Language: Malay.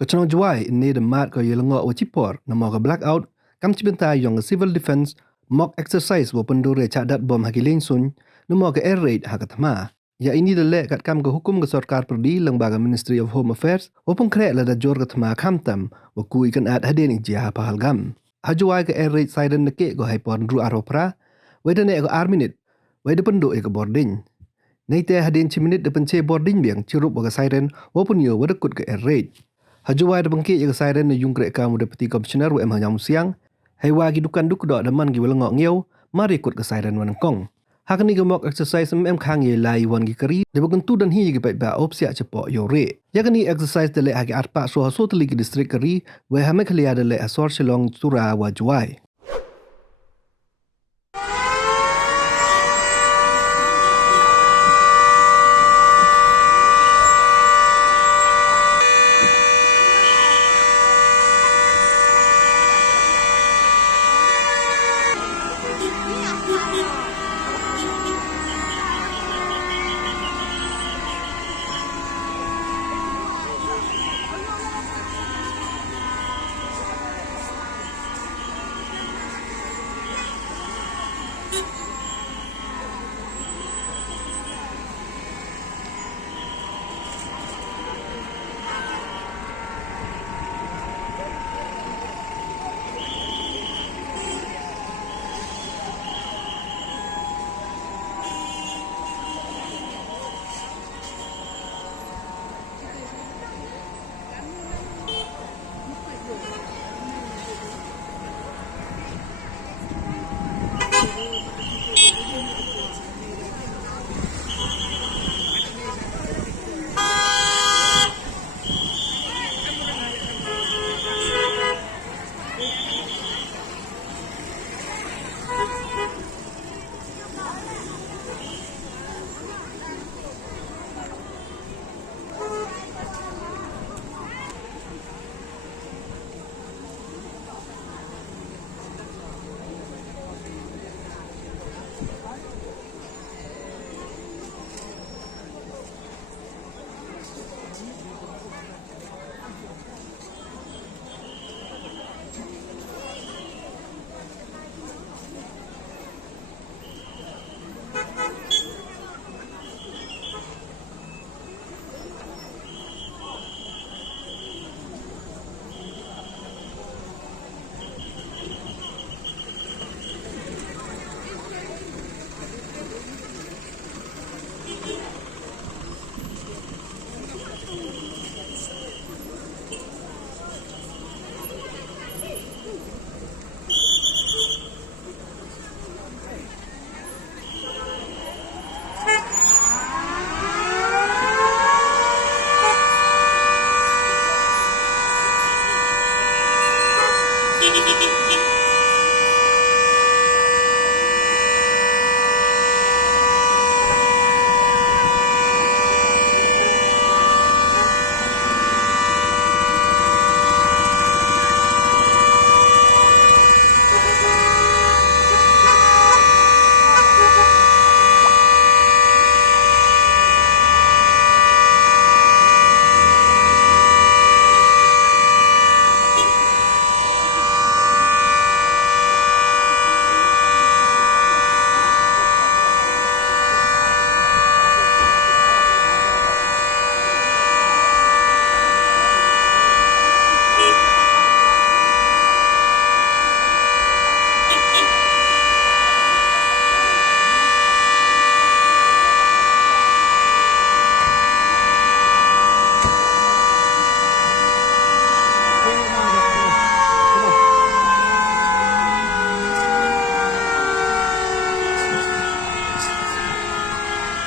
Kacang Jowai ini demat ke Langoh wajipor nama ke blackout kam cibenta yang civil defense mock exercise wa pyndur cadat bom hakiling sun nama ke air raid ha thma. Ya ini delek kat kam ke hukum ke sarkar perdi lembaga Ministry of Home Affairs wa pun krek la da jor ke thma khamtam wa kui kan ad hadin ijia pahalgam. Ha Jowai ke air raid siren neke go haipon ru aropra wa de ne ke arminit wa de penduk ke boarding. Nei te hadin ciminit de pence boarding biang cirup wa ke siren wa pun yo wa dekut ke air raid. Ha Jowai de bangkit ke siren na yung krek kam deputy commissioner wa emha nyam siang hai wa gi dukan duk dok daman gi Langoh ngiaw mari kut ke siren wan kong. Hak ni ke mock exercise khang ye lai wan gi kari de bagun tu dan hi gi ba opsia cepo yo re. Ya ni exercise de le ha gi arpa so teli gi district kari wa ha me khlia de le asor shillong tura wa Jowai.